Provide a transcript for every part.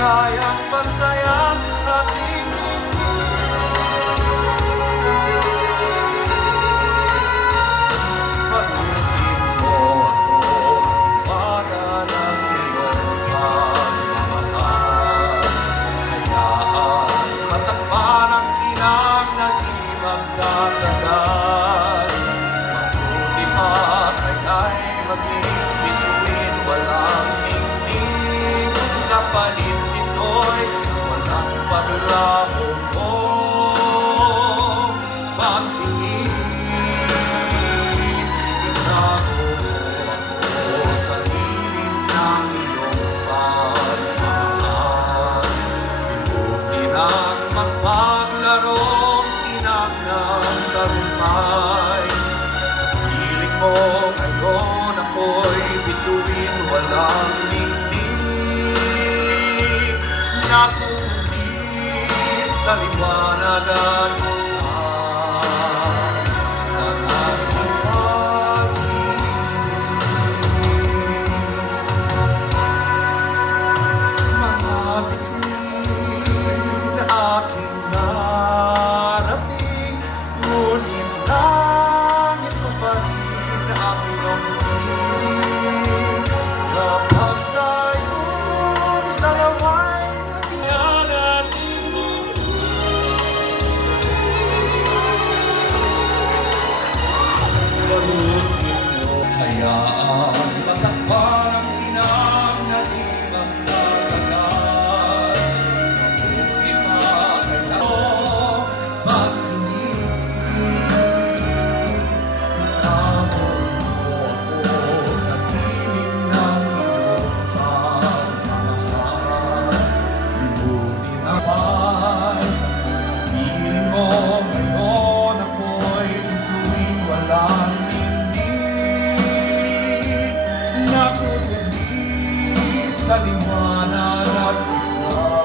kayang bantayan ating tingin. Palutin mo ako, iwaga ng iyong pagmamahal. Hayaan matakpan ang kinang na di magtatagal. Mabuti pa kaya'y maging bituin, walang ningning. Kung kapalit nito'y walang paglaho mo pagtingin. Itago mo ako sa lilim ng iyong pagmamahal. Bibutin ang magpaglarong tinang ng tagumpay. Sa piling mo ngayon ako'y bituin, walang ningning. Nakundi sa liwanag at isang ng aking pag-ibig. Mga bituin na aking narating, ngunit langit ko pa rin ang iyong piling. Kapag tayong dalawa'y naging ating balutin mo, hayaan matakpan ang kinang na di magtatagal. Mabuti pa kailangan pagtingin. Itago mo ako sa piling ng iyong pagmamahal. Bibuti na pa'y sa piling mo ngayon ako'y bituin, walang ningning. Nakukundi sa liwanag at isang.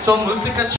So, musika